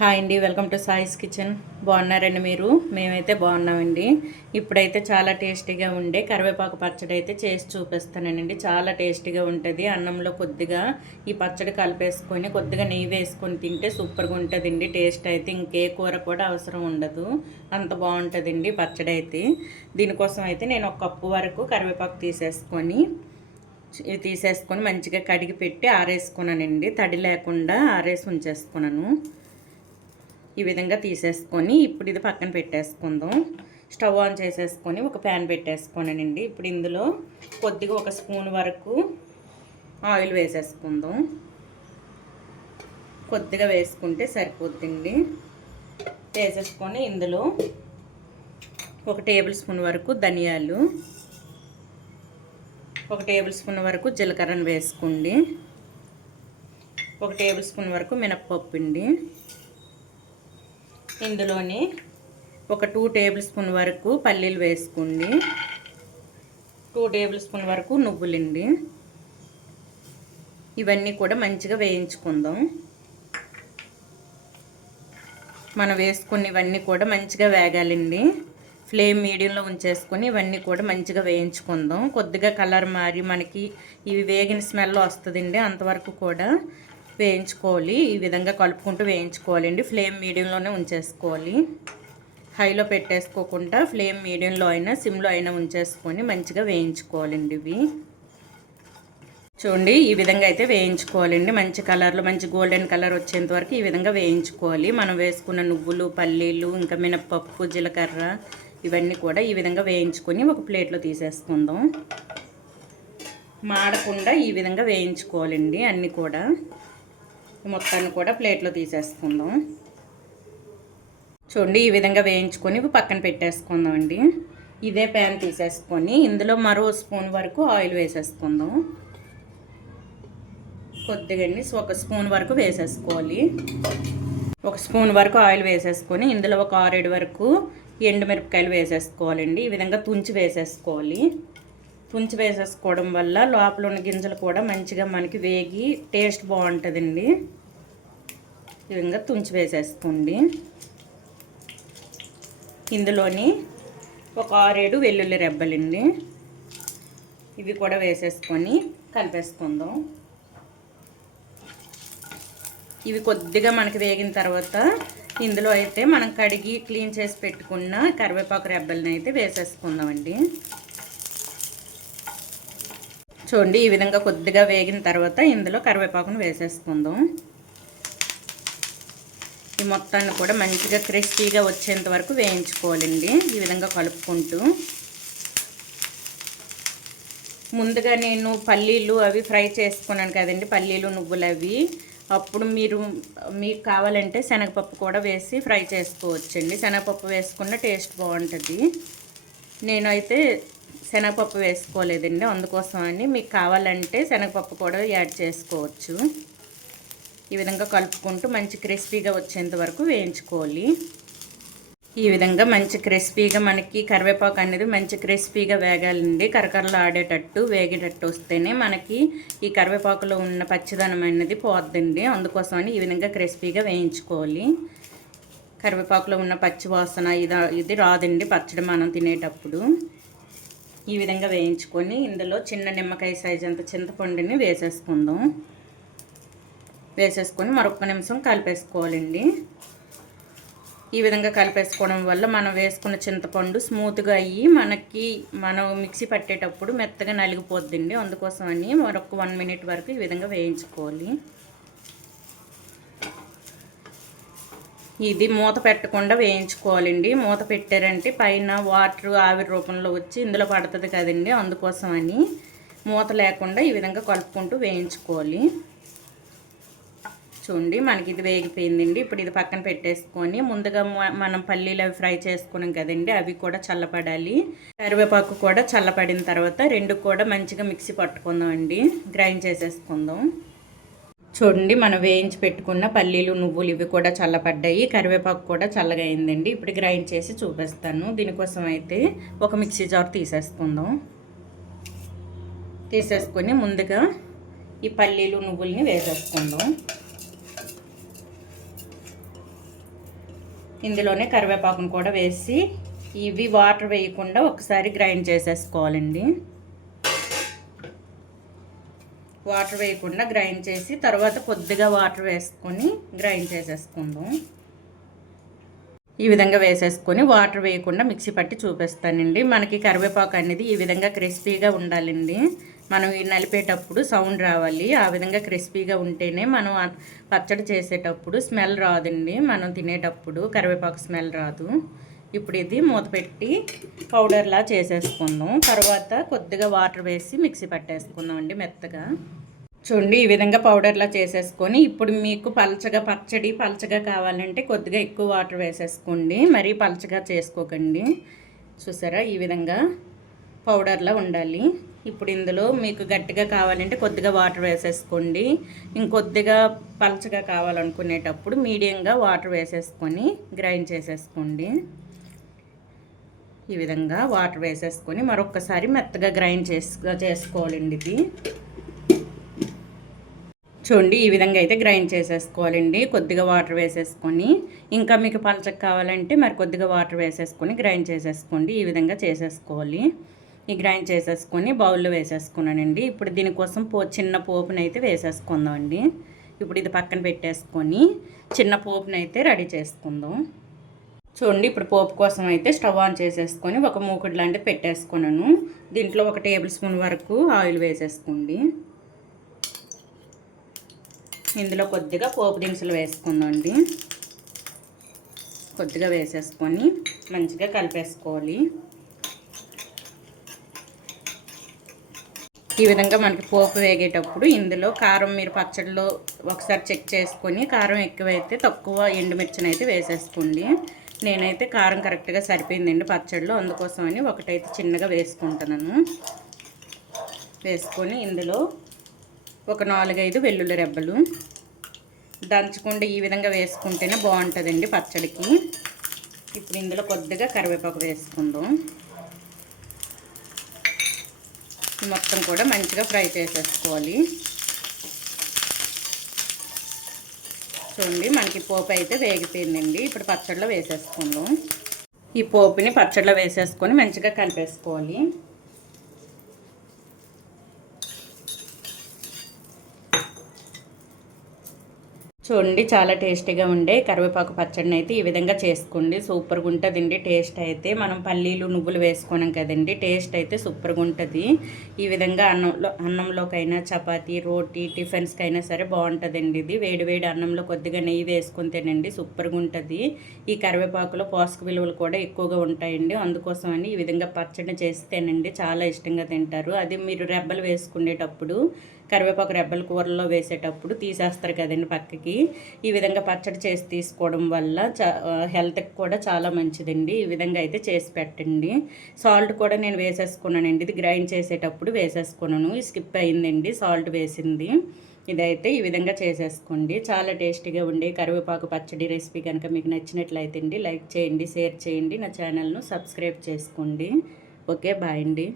Hi అండి welcome to సాయిస్ kitchen. బాగున్నారండి మీరు? మేమైతే బాగున్నామండి. ఇప్పుడైతే చాలా టేస్టీగా ఉండే కరివేపాకు పచ్చడి అయితే చేసి చూపిస్తానండి. చాలా టేస్టీగా ఉంటుంది. అన్నంలో కొద్దిగా ఈ పచ్చడి కలిపేసుకొని కొద్దిగా నెయ్యి వేసుకొని తింటే సూపర్గా ఉంటుందండి. టేస్ట్ అయితే ఇంకే కూర కూడా అవసరం ఉండదు. అంత బాగుంటుందండి పచ్చడి అయితే. దీనికోసం అయితే నేను ఒక కప్పు వరకు కరివేపాకు తీసేసుకొని ఇవి తీసేసుకొని మంచిగా కడిగి పెట్టి ఆరేసుకున్నానండి. తడి లేకుండా ఆరేసి ఉంచేసుకున్నాను. ఈ విధంగా తీసేసుకొని ఇప్పుడు ఇది పక్కన పెట్టేసుకుందాం. స్టవ్ ఆన్ చేసేసుకొని ఒక ప్యాన్ పెట్టేసుకోనండి. ఇప్పుడు ఇందులో కొద్దిగా ఒక స్పూన్ వరకు ఆయిల్ వేసేసుకుందాం. కొద్దిగా వేసుకుంటే సరిపోద్దండి. వేసేసుకొని ఇందులో ఒక టేబుల్ స్పూన్ వరకు ధనియాలు ఒక టేబుల్ స్పూన్ వరకు జీలకర్రను వేసుకోండి. ఒక టేబుల్ స్పూన్ వరకు మినప్పప్పు అండి. ఇందులోని ఒక టూ టేబుల్ స్పూన్ వరకు పల్లీలు వేసుకోండి. టూ టేబుల్ స్పూన్ వరకు నువ్వులండి. ఇవన్నీ కూడా మంచిగా వేయించుకుందాం. మనం వేసుకున్నవన్నీ కూడా మంచిగా వేగాలండి. ఫ్లేమ్ మీడియంలో ఉంచేసుకొని ఇవన్నీ కూడా మంచిగా వేయించుకుందాం. కొద్దిగా కలర్ మారి మనకి ఇవి వేగిన స్మెల్ వస్తుందండి అంతవరకు కూడా. వేయించుకోవాలి. ఈ విధంగా కలుపుకుంటూ వేయించుకోవాలండి. ఫ్లేమ్ మీడియంలోనే ఉంచేసుకోవాలి. హైలో పెట్టేసుకోకుండా ఫ్లేమ్ మీడియంలో అయినా సిమ్లో అయినా ఉంచేసుకొని మంచిగా వేయించుకోవాలండి ఇవి. చూడండి ఈ విధంగా అయితే వేయించుకోవాలండి. మంచి కలర్లో మంచి గోల్డెన్ కలర్ వచ్చేంత వరకు ఈ విధంగా వేయించుకోవాలి. మనం వేసుకున్న నువ్వులు పల్లీలు ఇంకా మినపప్పు జీలకర్ర ఇవన్నీ కూడా ఈ విధంగా వేయించుకొని ఒక ప్లేట్లో తీసేసుకుందాం. మాడకుండా ఈ విధంగా వేయించుకోవాలండి అన్నీ కూడా. మొత్తాన్ని కూడా ప్లేట్లో తీసేసుకుందాం. చూడండి ఈ విధంగా వేయించుకొని పక్కన పెట్టేసుకుందాం అండి ఇదే ప్యాన్ తీసేసుకొని ఇందులో మరో స్పూన్ వరకు ఆయిల్ వేసేసుకుందాం. కొద్దిగా ఒక స్పూన్ వరకు వేసేసుకోవాలి. ఒక స్పూన్ వరకు ఆయిల్ వేసేసుకొని ఇందులో ఒక ఆరేడు వరకు ఎండుమిరపకాయలు వేసేసుకోవాలండి. ఈ విధంగా తుంచి వేసేసుకోవాలి. తుంచి వేసేసుకోవడం వల్ల లోపల ఉన్న గింజలు కూడా మంచిగా మనకి వేగి టేస్ట్ బాగుంటుందండి. ఈ విధంగా తుంచి వేసేసుకోండి. ఇందులోని ఒక ఆరేడు వెల్లుల్లి రెబ్బలండి. ఇవి కూడా వేసేసుకొని కలిపేసుకుందాం. ఇవి కొద్దిగా మనకి వేగిన తర్వాత ఇందులో అయితే మనం కడిగి క్లీన్ చేసి పెట్టుకున్న కరివేపాకు రెబ్బల్ని అయితే వేసేసుకుందామండి. చూడండి ఈ విధంగా కొద్దిగా వేగిన తర్వాత ఇందులో కరివేపాకును వేసేసుకుందాం. ఈ మొత్తాన్ని కూడా మంచిగా క్రిస్పీగా వచ్చేంత వరకు వేయించుకోవాలండి. ఈ విధంగా కలుపుకుంటూ. ముందుగా నేను పల్లీలు అవి ఫ్రై చేసుకున్నాను కదండి పల్లీలు నువ్వులు అవి. అప్పుడు మీరు మీకు కావాలంటే శనగపప్పు కూడా వేసి ఫ్రై చేసుకోవచ్చండి. శనగపప్పు వేసుకున్న టేస్ట్ బాగుంటుంది. నేనైతే శనగపప్పు వేసుకోలేదండి. అందుకోసం అని మీకు కావాలంటే శనగపప్పు కూడా యాడ్ చేసుకోవచ్చు. ఈ విధంగా కలుపుకుంటూ మంచి క్రిస్పీగా వచ్చేంత వరకు వేయించుకోవాలి. ఈ విధంగా మంచి క్రిస్పీగా మనకి కరివేపాకు అనేది మంచి క్రిస్పీగా వేగాలండి. కరకరలు ఆడేటట్టు వేగేటట్టు వస్తేనే మనకి ఈ కరివేపాకులో ఉన్న పచ్చిదనం అనేది పోద్దండి. అందుకోసమని ఈ విధంగా క్రిస్పీగా వేయించుకోవాలి. కరివేపాకులో ఉన్న పచ్చి వాసన ఇది ఇది రాదండి పచ్చడి మనం తినేటప్పుడు. ఈ విధంగా వేయించుకొని ఇందులో చిన్న నిమ్మకాయ సైజ్ అంత చింతపండుని వేసేసుకుందాం. వేసేసుకొని మరొక నిమిషం కలిపేసుకోవాలండి. ఈ విధంగా కలిపేసుకోవడం వల్ల మనం వేసుకున్న చింతపండు స్మూత్గా అయ్యి మనకి మనం మిక్సీ పట్టేటప్పుడు మెత్తగా నలిగిపోద్దండి. అందుకోసమని మరొక వన్ మినిట్ వరకు ఈ విధంగా వేయించుకోవాలి. ఇది మూత పెట్టకుండా వేయించుకోవాలండి. మూత పెట్టారంటే పైన వాటర్ ఆవిరి రూపంలో వచ్చి ఇందులో పడుతుంది కదండి. అందుకోసమని మూత లేకుండా ఈ విధంగా కలుపుకుంటూ వేయించుకోవాలి. చూడండి మనకి ఇది వేగిపోయిందండి. ఇప్పుడు ఇది పక్కన పెట్టేసుకొని ముందుగా మనం పల్లీలు అవి ఫ్రై చేసుకున్నాం కదండి. అవి కూడా చల్లపడాలి. కరివేపాకు కూడా చల్లపడిన తర్వాత రెండు కూడా మంచిగా మిక్సీ పట్టుకుందాం అండి గ్రైండ్ చేసేసుకుందాం. చూడండి మనం వేయించి పెట్టుకున్న పల్లీలు నువ్వులు ఇవి కూడా చల్లపడ్డాయి కరివేపాకు కూడా చల్లగా అయిందండి ఇప్పుడు గ్రైండ్ చేసి చూపిస్తాను. దీనికోసం అయితే ఒక మిక్సీ జార్ తీసేసుకుందాం. తీసేసుకొని ముందుగా ఈ పల్లీలు నువ్వుల్ని వేసేసుకుందాం. ఇందులోనే కరివేపాకును కూడా వేసి ఇవి వాటర్ వేయకుండా ఒకసారి గ్రైండ్ చేసేసుకోవాలండి. వాటర్ వేయకుండా గ్రైండ్ చేసి తర్వాత కొద్దిగా వాటర్ వేసుకొని గ్రైండ్ చేసేసుకుందాం. ఈ విధంగా వేసేసుకొని వాటర్ వేయకుండా మిక్సీ పట్టి చూపిస్తానండి. మనకి కరివేపాకు అనేది ఈ విధంగా క్రిస్పీగా ఉండాలండి. మనం ఈ నలిపేటప్పుడు సౌండ్ రావాలి. ఆ విధంగా క్రిస్పీగా ఉంటేనే మనం పచ్చడి చేసేటప్పుడు స్మెల్ రాదండి. మనం తినేటప్పుడు కరివేపాకు స్మెల్ రాదు. ఇప్పుడు ఇది మూత పెట్టి పౌడర్లా చేసేసుకుందాం. తర్వాత కొద్దిగా వాటర్ వేసి మిక్సీ పట్టేసుకుందాం అండి మెత్తగా. చూడండి ఈ విధంగా పౌడర్లా చేసేసుకొని ఇప్పుడు మీకు పలచగా పచ్చడి పలచగా కావాలంటే కొద్దిగా ఎక్కువ వాటర్ వేసేసుకోండి. మరీ పలచగా చేసుకోకండి. చూసారా ఈ విధంగా పౌడర్లా ఉండాలి. ఇప్పుడు ఇందులో మీకు గట్టిగా కావాలంటే కొద్దిగా వాటర్ వేసేసుకోండి. ఇంకొద్దిగా పలచగా కావాలనుకునేటప్పుడు మీడియంగా వాటర్ వేసేసుకొని గ్రైండ్ చేసేసుకోండి. ఈ విధంగా వాటర్ వేసేసుకొని మరొకసారి మెత్తగా గ్రైండ్ చేసు చేసుకోవాలండి ఇది. చూడండి ఈ విధంగా అయితే గ్రైండ్ చేసేసుకోవాలండి. కొద్దిగా వాటర్ వేసేసుకొని ఇంకా మీకు పలచక కావాలంటే మరి కొద్దిగా వాటర్ వేసేసుకొని గ్రైండ్ చేసేసుకోండి. ఈ విధంగా చేసేసుకోవాలి. ఈ గ్రైండ్ చేసేసుకొని బౌల్లో వేసేసుకున్నానండి. ఇప్పుడు దీనికోసం పో చిన్న పోపునైతే వేసేసుకుందాం ఇప్పుడు ఇది పక్కన పెట్టేసుకొని చిన్న పోపునైతే రెడీ చేసుకుందాం. చూడండి ఇప్పుడు పోపు కోసం అయితే స్టవ్ ఆన్ చేసేసుకొని ఒక మూకుడు లాంటిది పెట్టేసుకున్నాను దీంట్లో ఒక టేబుల్ స్పూన్ వరకు ఆయిల్ వేసేసుకోండి. ఇందులో కొద్దిగా పోపు దినుసులు వేసుకుందండి. కొద్దిగా వేసేసుకొని మంచిగా కలిపేసుకోవాలి. ఈ విధంగా మనకి పోపు వేగేటప్పుడు ఇందులో కారం మీరు పచ్చడిలో ఒకసారి చెక్ చేసుకొని కారం ఎక్కువైతే తక్కువ ఎండుమిర్చిని అయితే వేసేసుకోండి. నేనైతే కారం కరెక్ట్గా సరిపోయిందండి పచ్చడిలో. అందుకోసమని ఒకటైతే చిన్నగా వేసుకుంటున్నాను. వేసుకొని ఇందులో ఒక నాలుగైదు వెల్లుల్లి రెబ్బలు. దంచకుండా ఈ విధంగా వేసుకుంటేనే బాగుంటుందండి పచ్చడికి. ఇప్పుడు ఇందులో కొద్దిగా కరివేపాకు వేసుకుందాం. మొత్తం కూడా మంచిగా ఫ్రై చేసేసుకోవాలి. చూడండి మనకి పోపు అయితే వేగిపోయిందండి. ఇప్పుడు పచ్చడిలో వేసేసుకుందాం. ఈ పోపుని పచ్చడిలో వేసేసుకొని మంచిగా కలిపేసుకోవాలి. చూడండి చాలా టేస్టీగా ఉండే కరివేపాకు పచ్చడిని అయితే ఈ విధంగా చేసుకోండి. సూపర్గా ఉంటుందండి టేస్ట్ అయితే. మనం పల్లీలు నువ్వులు వేసుకున్నాం కదండి టేస్ట్ అయితే సూపర్గా ఉంటుంది. ఈ విధంగా అన్నంలో అన్నంలోకైనా చపాతీ రోటీ టిఫిన్స్కైనా సరే బాగుంటుందండి ఇది. వేడివేడి అన్నంలో కొద్దిగా నెయ్యి వేసుకుని తినండి సూపర్గా ఉంటుంది. ఈ కరివేపాకులో పోషక విలువలు కూడా ఎక్కువగా ఉంటాయండి. అందుకోసమని ఈ విధంగా పచ్చడి చేసి తినండి. చాలా ఇష్టంగా తింటారు. అది మీరు రెబ్బలు వేసుకునేటప్పుడు కరివేపాకు రెబ్బల కూరల్లో వేసేటప్పుడు తీసేస్తారు కదండి పక్కకి. ఈ విధంగా పచ్చడి చేసి తీసుకోవడం వల్ల హెల్త్కి కూడా చాలా మంచిదండి. ఈ విధంగా అయితే చేసి పెట్టండి. సాల్ట్ కూడా నేను వేసేసుకున్నానండి. ఇది గ్రైండ్ చేసేటప్పుడు వేసేసుకున్నాను. స్కిప్ అయిందండి. సాల్ట్ వేసింది. ఇదైతే ఈ విధంగా చేసేసుకోండి. చాలా టేస్టీగా ఉండే కరివేపాకు పచ్చడి రెసిపీ కనుక మీకు నచ్చినట్లయితే అండి లైక్ చేయండి షేర్ చేయండి. నా ఛానల్ను సబ్స్క్రైబ్ చేసుకోండి. ఓకే బాయ్ అండి.